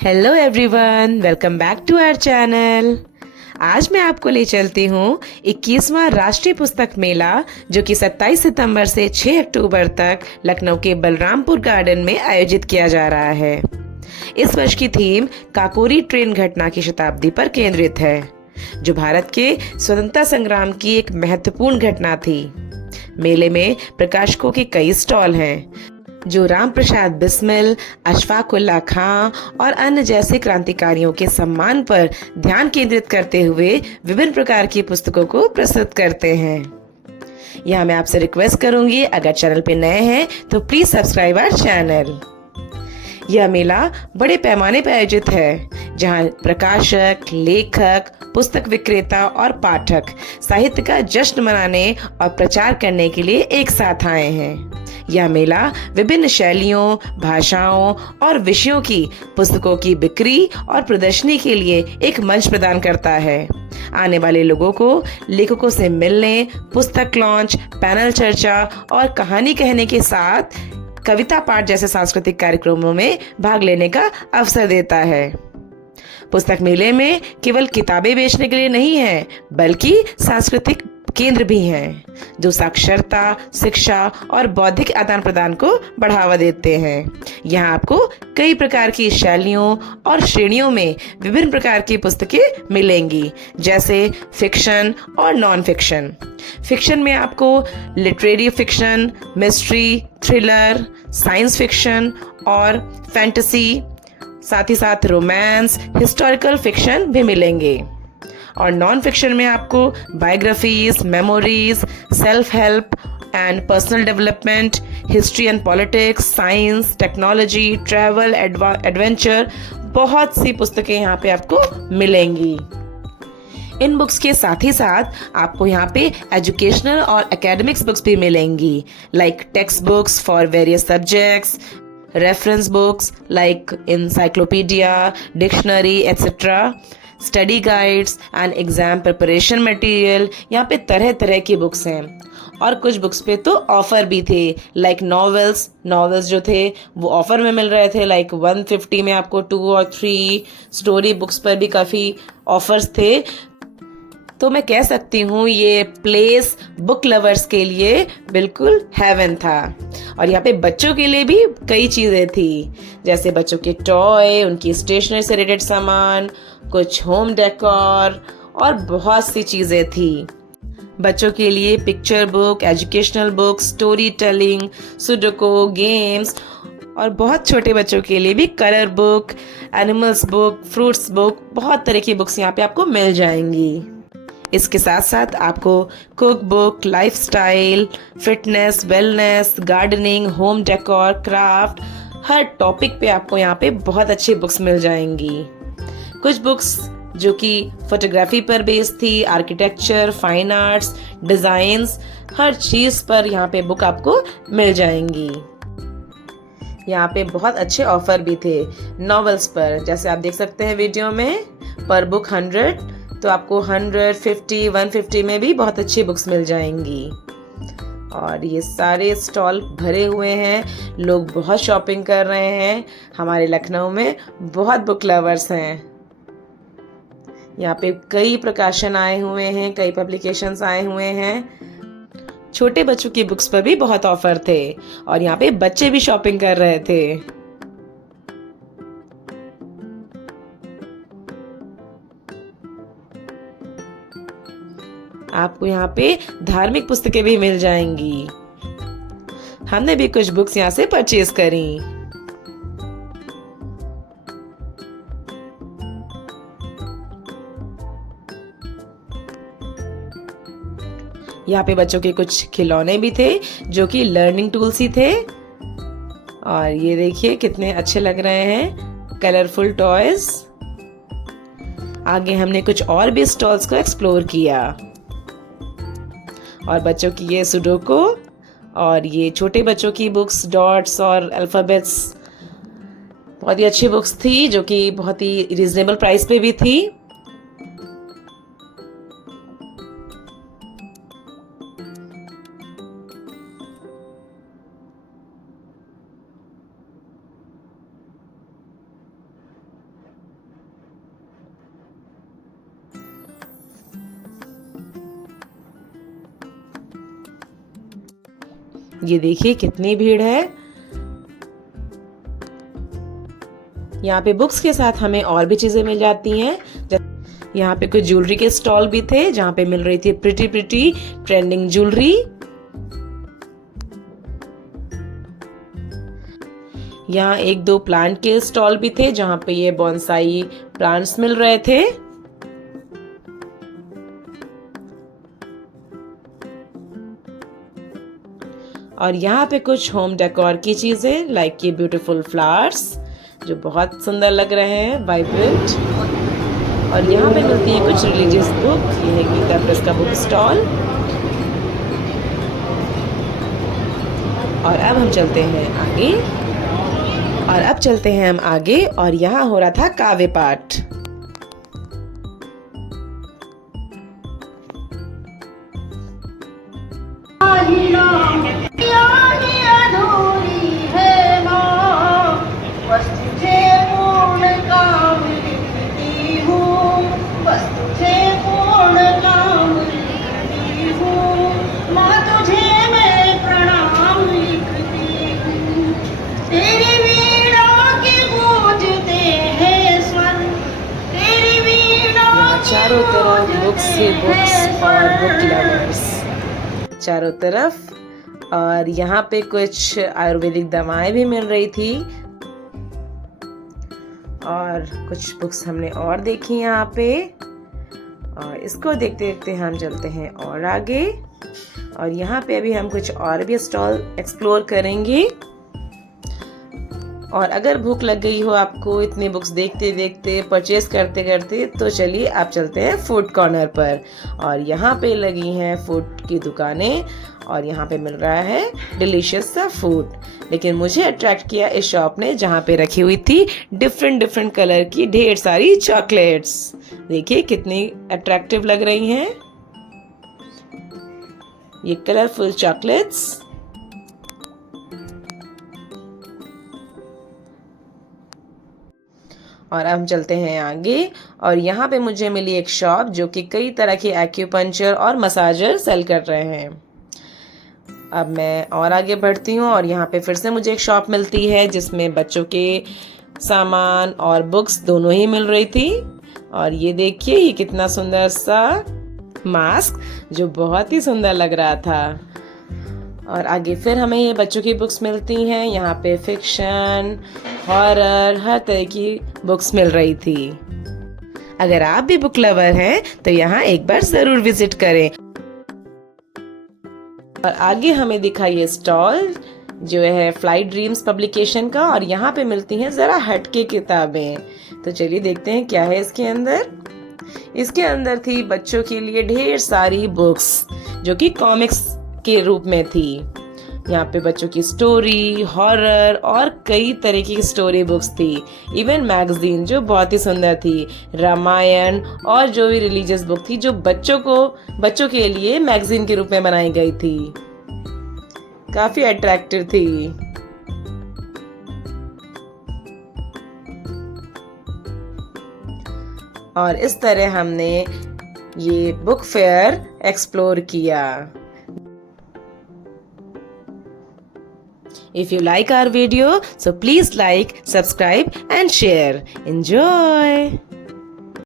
Hello everyone, welcome back to our channel. आज मैं आपको ले चलती हूँ 21वां राष्ट्रीय पुस्तक मेला जो कि 27 सितंबर से 6 अक्टूबर तक लखनऊ के बलरामपुर गार्डन में आयोजित किया जा रहा है। इस वर्ष की थीम काकोरी ट्रेन घटना की शताब्दी पर केंद्रित है, जो भारत के स्वतंत्रता संग्राम की एक महत्वपूर्ण घटना थी। मेले में प्रकाशकों के कई स्टॉल हैं, जो राम प्रसाद बिस्मिल, अशफाक उल्लाह खां और अन्य जैसे क्रांतिकारियों के सम्मान पर ध्यान केंद्रित करते हुए विभिन्न प्रकार की पुस्तकों को प्रस्तुत करते हैं। यहाँ मैं आपसे रिक्वेस्ट करूंगी, अगर चैनल पे नए हैं तो प्लीज सब्सक्राइब आवर चैनल। यह मेला बड़े पैमाने पर आयोजित है, जहाँ प्रकाशक, लेखक, पुस्तक विक्रेता और पाठक साहित्य का जश्न मनाने और प्रचार करने के लिए एक साथ आए हैं। यह मेला विभिन्न शैलियों, भाषाओं और विषयों की पुस्तकों की बिक्री और प्रदर्शनी के लिए एक मंच प्रदान करता है। आने वाले लोगों को लेखकों से मिलने, पुस्तक लॉन्च, पैनल चर्चा और कहानी कहने के साथ कविता पाठ जैसे सांस्कृतिक कार्यक्रमों में भाग लेने का अवसर देता है। पुस्तक मेले में केवल किताबें बेचने के लिए नहीं है, बल्कि सांस्कृतिक केंद्र भी हैं, जो साक्षरता, शिक्षा और बौद्धिक आदान प्रदान को बढ़ावा देते हैं। यहाँ आपको कई प्रकार की शैलियों और श्रेणियों में विभिन्न प्रकार की पुस्तकें मिलेंगी, जैसे फिक्शन और नॉन फिक्शन। फिक्शन में आपको literary fiction, mystery, thriller, science fiction और फैंटेसी, साथ ही साथ रोमांस, हिस्टोरिकल फिक्शन भी मिलेंगे। और नॉन फिक्शन में आपको biographies, memories, self help and personal development, history and politics, science, technology, travel, adventure, बहुत सी पुस्तकें यहाँ पे आपको मिलेंगी। इन बुक्स के साथ ही साथ आपको यहाँ पे एजुकेशनल और एकेडमिक्स बुक्स भी मिलेंगी, like text books for various subjects, reference books like encyclopedia, dictionary etcetera, study guides and exam preparation material. यहाँ पे तरह तरह की बुक्स हैं और कुछ बुक्स पे तो ऑफर भी थे, लाइक नॉवेल्स जो थे वो ऑफर में मिल रहे थे, लाइक 150 में आपको 2 और 3 स्टोरी बुक्स पर भी काफ़ी ऑफर्स थे। तो मैं कह सकती हूँ ये प्लेस बुक लवर्स के लिए बिल्कुल हेवन था। और यहाँ पे बच्चों के लिए भी कई चीज़ें थी, जैसे बच्चों के टॉय, उनकी स्टेशनरी से रिलेटेड सामान, कुछ होम डेकोर और बहुत सी चीज़ें थी। बच्चों के लिए picture book, educational book, story telling, Sudoku games और बहुत छोटे बच्चों के लिए भी colour book, animals book, fruits book, बहुत तरह की बुक्स यहाँ पे आपको मिल जाएंगी। इसके साथ साथ आपको cook book, lifestyle, fitness, wellness, gardening, home decor, craft, हर टॉपिक पे आपको यहाँ पे बहुत अच्छी बुक्स मिल जाएंगी। कुछ बुक्स जो कि फोटोग्राफी पर बेस्ड थी, आर्किटेक्चर, फाइन आर्ट्स, डिजाइन्स, हर चीज पर यहाँ पे बुक आपको मिल जाएंगी। यहाँ पे बहुत अच्छे ऑफर भी थे नॉवेल्स पर, जैसे आप देख सकते हैं वीडियो में, पर बुक 100, तो आपको 150, 150 में भी बहुत अच्छी बुक्स मिल जाएंगी। और ये सारे स्टॉल भरे हुए हैं, लोग बहुत शॉपिंग कर रहे हैं। हमारे लखनऊ में बहुत बुक लवर्स हैं। यहाँ पे कई प्रकाशन आए हुए हैं, कई पब्लिकेशंस आए हुए हैं। छोटे बच्चों की बुक्स पर भी बहुत ऑफर थे और यहाँ पे बच्चे भी शॉपिंग कर रहे थे। आपको यहाँ पे धार्मिक पुस्तकें भी मिल जाएंगी। हमने भी कुछ बुक्स यहाँ से परचेज करी। यहाँ पे बच्चों के कुछ खिलौने भी थे जो कि लर्निंग टूल्स ही थे। और ये देखिए कितने अच्छे लग रहे हैं, कलरफुल टॉयज। आगे हमने कुछ और भी स्टॉल्स को एक्सप्लोर किया और बच्चों की ये सुडोको और ये छोटे बच्चों की बुक्स, डॉट्स और अल्फाबेट्स, बहुत ही अच्छी बुक्स थी जो कि बहुत ही रिजनेबल प्राइस पे भी थी। ये देखिए कितनी भीड़ है। यहाँ पे बुक्स के साथ हमें और भी चीजें मिल जाती हैं। यहाँ पे कुछ ज्वेलरी के स्टॉल भी थे जहाँ पे मिल रही थी प्रिटी प्रिटी ट्रेंडिंग ज्वेलरी। यहाँ एक दो प्लांट के स्टॉल भी थे जहाँ पे ये बॉन्साई प्लांट्स मिल रहे थे। और यहाँ पे कुछ होम डेकोर की चीजें लाइक ये ब्यूटीफुल फ्लावर्स जो बहुत सुंदर लग रहे हैं, वाइब्रेंट। और यहाँ पे मिलती है कुछ रिलीजियस बुक। ये है गीता प्रेस का बुक स्टॉल। और अब हम चलते हैं आगे। और यहाँ हो रहा था काव्य पाठ। चारों तरफ बुक्स ही बुक्स और बुक लवर्स चारों तरफ। और यहाँ पे कुछ आयुर्वेदिक दवाएं भी मिल रही थी और कुछ बुक्स हमने और देखी यहाँ पे। और इसको देखते देखते हम चलते हैं और आगे। और यहाँ पे अभी हम कुछ और भी स्टॉल एक्सप्लोर करेंगे। और अगर भूख लग गई हो आपको इतने बुक्स देखते देखते, परचेस करते करते, तो चलिए आप चलते हैं फूड कॉर्नर पर। और यहाँ पे लगी हैं फूड की दुकानें और यहाँ पे मिल रहा है डिलीशियस सा फूड। लेकिन मुझे अट्रैक्ट किया इस शॉप ने जहाँ पे रखी हुई थी डिफरेंट कलर की ढेर सारी चॉकलेट्स। देखिए कितनी अट्रैक्टिव लग रही हैं ये कलरफुल चॉकलेट्स। और अब हम चलते हैं आगे। और यहाँ पे मुझे मिली एक शॉप जो कि कई तरह के एक्यूपंक्चर और मसाजर सेल कर रहे हैं। अब मैं और आगे बढ़ती हूँ और यहाँ पे फिर से मुझे एक शॉप मिलती है जिसमें बच्चों के सामान और बुक्स दोनों ही मिल रही थी। और ये देखिए ये कितना सुंदर सा मास्क जो बहुत ही सुंदर लग रहा था। और आगे फिर हमें ये बच्चों की बुक्स मिलती हैं। यहाँ पे फिक्शन, हॉरर, हर तरह की बुक्स मिल रही थी। अगर आप भी बुक लवर हैं तो यहाँ एक बार जरूर विजिट करें। और आगे हमें दिखा ये स्टॉल जो है फ्लाइट ड्रीम्स पब्लिकेशन का। और यहाँ पे मिलती हैं जरा हटके किताबें। तो चलिए देखते हैं क्या है इसके अंदर। इसके अंदर थी बच्चों के लिए ढेर सारी बुक्स जो कि कॉमिक्स के रूप में थी। यहाँ पे बच्चों की स्टोरी, हॉरर और कई तरह की स्टोरी बुक्स थी। इवन मैगजीन जो बहुत ही सुंदर थी, रामायण और जो भी रिलीजियस बुक थी जो बच्चों के लिए मैगजीन के रूप में बनाई गई थी। काफी अट्रैक्टिव थी। और इस तरह हमने ये बुक फेयर एक्सप्लोर किया। If you like our video, so please like, subscribe and share. Enjoy!